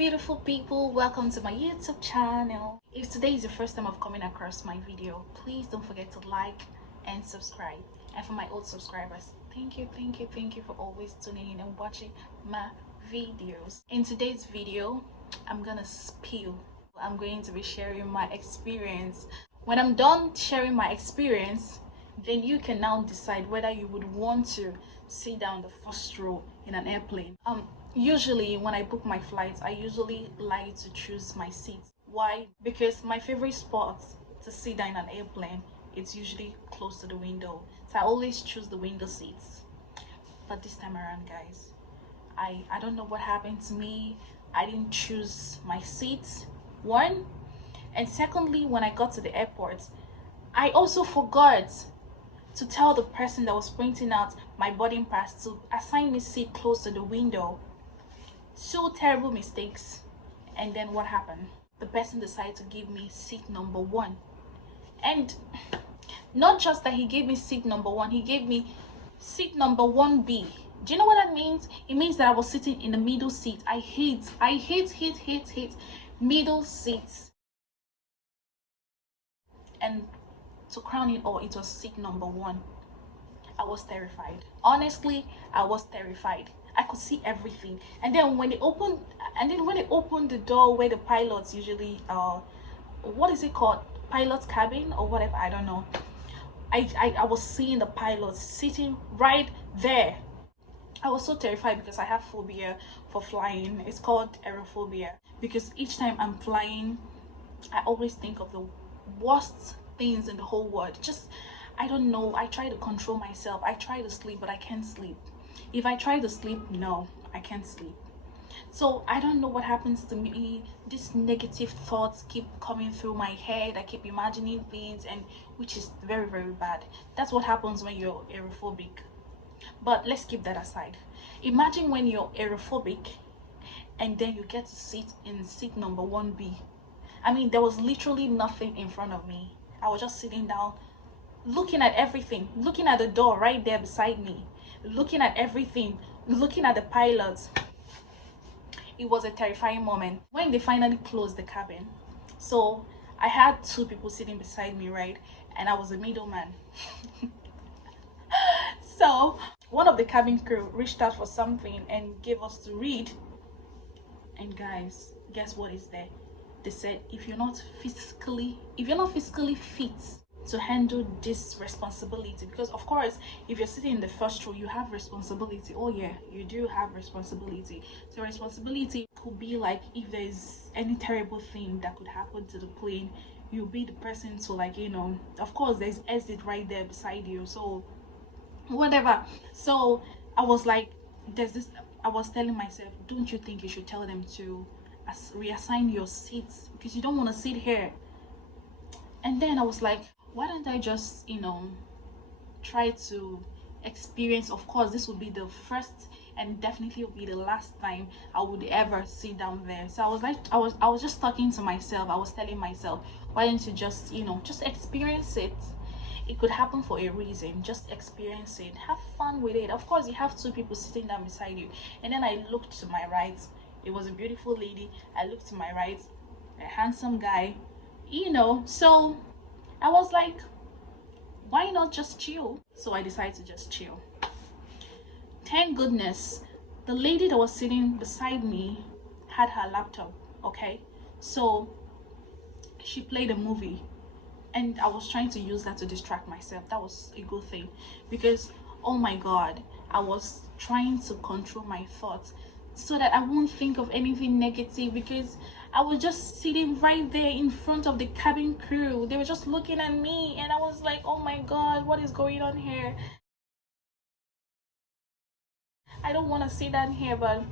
beautiful people, welcome to my YouTube channel. If today is the first time of coming across my video, please don't forget to like and subscribe. And for my old subscribers, thank you for always tuning in and watching my videos. In today's video, I'm going to be sharing my experience. When I'm done sharing my experience, then you can now decide whether you would want to sit down the first row in an airplane. Usually when I book my flights, I usually like to choose my seats. Why? Because my favorite spot to sit down in an airplane, it's usually close to the window. So I always choose the window seats. But this time around, guys, I don't know what happened to me. I didn't choose my seats, one. And secondly, when I got to the airport, I also forgot to tell the person that was printing out my boarding pass to assign me seat close to the window. Two terrible mistakes. And then what happened? The person decided to give me seat number 1. And not just that he gave me seat number 1, he gave me seat number 1B. Do you know what that means? It means that I was sitting in the middle seat. I hate middle seats. And to crown it all, it was seat number 1. I was terrified. Honestly, I was terrified. I could see everything. And then when they opened the door where the pilots usually what is it called? Pilot's cabin or whatever, I don't know. I was seeing the pilots sitting right there. I was so terrified because I have phobia for flying. It's called aerophobia. Because each time I'm flying, I always think of the worst things in the whole world. I don't know, I try to control myself. I try to sleep, but I can't sleep. If I try to sleep, no, I can't sleep. So I don't know what happens to me. These negative thoughts keep coming through my head. I keep imagining things, and which is very bad. That's what happens when you're aerophobic. But let's keep that aside. Imagine when you're aerophobic and then you get to sit in seat number 1B. I mean, there was literally nothing in front of me. I was just sitting down, looking at everything, looking at the door right there beside me, looking at everything, looking at the pilots. It was a terrifying moment when they finally closed the cabin. So I had 2 people sitting beside me, right? And I was a middleman. So one of the cabin crew reached out for something and gave us to read. And guys, guess what is there? They said if you're not physically fit to handle this responsibility, because of course if you're sitting in the first row, you have responsibility. Oh yeah, you do have responsibility. So responsibility could be like, if there's any terrible thing that could happen to the plane, you'll be the person to, like, you know, of course there's exit right there beside you, so whatever. So I was like, I was telling myself, don't you think you should tell them to reassign your seats, because you don't want to sit here? And then I was like, why don't I just, you know, try to experience. Of course this would be the first and definitely will be the last time I would ever sit down there. So I was like, I was just talking to myself. I was telling myself, why don't you just, you know, just experience it? It could happen for a reason. Just experience it, have fun with it. Of course you have 2 people sitting down beside you. And then I looked to my right, it was a beautiful lady. I looked to my right, a handsome guy, you know. So I was like, why not just chill? So I decided to just chill. Thank goodness the lady that was sitting beside me had her laptop. Okay, so she played a movie and I was trying to use that to distract myself. That was a good thing, because oh my god, I was trying to control my thoughts so that I won't think of anything negative, because I was just sitting right there in front of the cabin crew. They were just looking at me and I was like, oh my god, what is going on here? I don't want to sit down here, but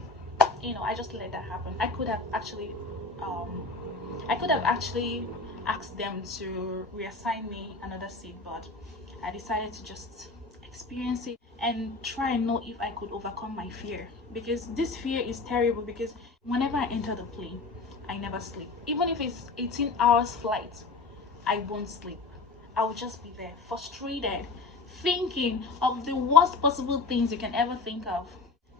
you know, I just let that happen. I could have actually asked them to reassign me another seat, but I decided to just experience it and try and know if I could overcome my fear, because this fear is terrible. Because whenever I enter the plane, I never sleep. Even if it's 18 hours flight, I won't sleep. I will just be there frustrated, thinking of the worst possible things you can ever think of.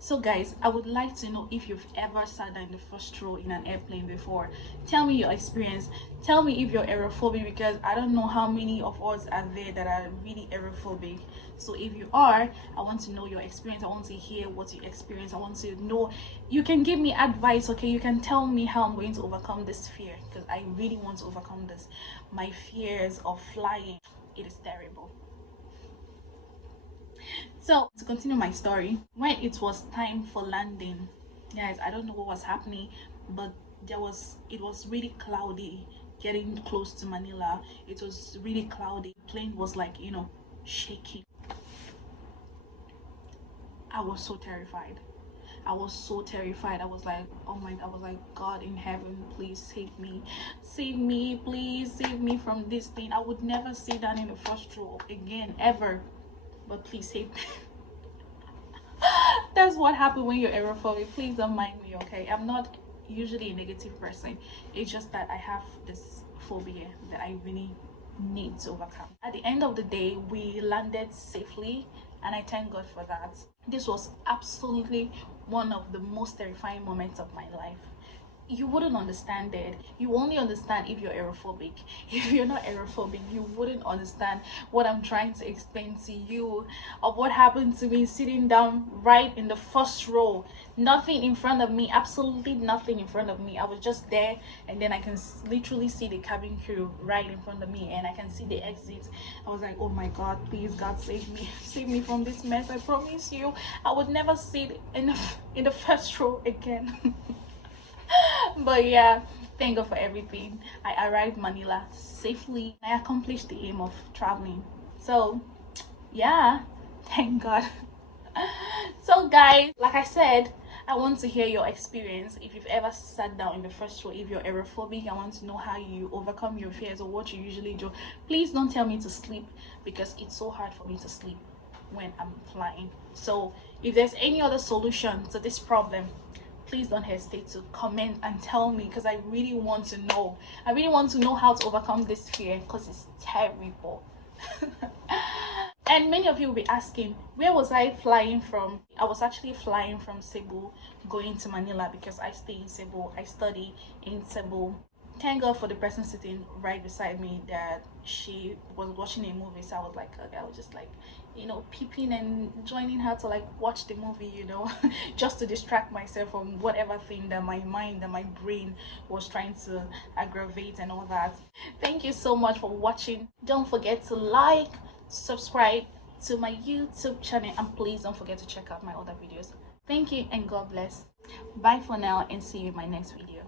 So guys, I would like to know if you've ever sat down in the first row in an airplane before. Tell me your experience. Tell me if you're aerophobic, because I don't know how many of us are there that are really aerophobic. So if you are, I want to know your experience. I want to hear what you experience. I want to know, you can give me advice, okay? You can tell me how I'm going to overcome this fear, because I really want to overcome this. My fears of flying, it is terrible. So to continue my story, when it was time for landing, guys, I don't know what was happening, but it was really cloudy getting close to Manila. It was really cloudy. The plane was like, shaking. I was so terrified. I was so terrified. I was like, oh my, I was like, God in heaven, please save me. Save me, please save me from this thing. I would never sit down in the first row again, ever. But please save me. That's what happened when you're aerophobic. Please don't mind me, okay? I'm not usually a negative person. It's just that I have this phobia that I really need to overcome. At the end of the day, we landed safely, and I thank God for that. This was absolutely one of the most terrifying moments of my life. You wouldn't understand it. You only understand if you're aerophobic. If you're not aerophobic, you wouldn't understand what I'm trying to explain to you of what happened to me sitting down right in the first row. Nothing in front of me, absolutely nothing in front of me. I was just there, and then I can literally see the cabin crew right in front of me, and I can see the exit. I was like, oh my God, please God save me. Save me from this mess. I promise you I would never sit in the first row again. But yeah, thank God for everything. I arrived Manila safely. I accomplished the aim of traveling. So yeah, thank God. So guys, like I said, I want to hear your experience. If you've ever sat down in the first row, if you're aerophobic, I want to know how you overcome your fears or what you usually do. Please don't tell me to sleep, because it's so hard for me to sleep when I'm flying. So if there's any other solution to this problem, please don't hesitate to comment and tell me, because I really want to know. I really want to know how to overcome this fear, because it's terrible. And many of you will be asking, where was I flying from? I was actually flying from Cebu going to Manila, because I stay in Cebu. I study in Cebu. Thank God for the person sitting right beside me, that she was watching a movie. So I was like, okay, I was just like, peeping and joining her to like watch the movie, just to distract myself from whatever thing that my mind and my brain was trying to aggravate and all that. Thank you so much for watching. Don't forget to like, subscribe to my YouTube channel, and please don't forget to check out my other videos. Thank you and God bless. Bye for now, and see you in my next video.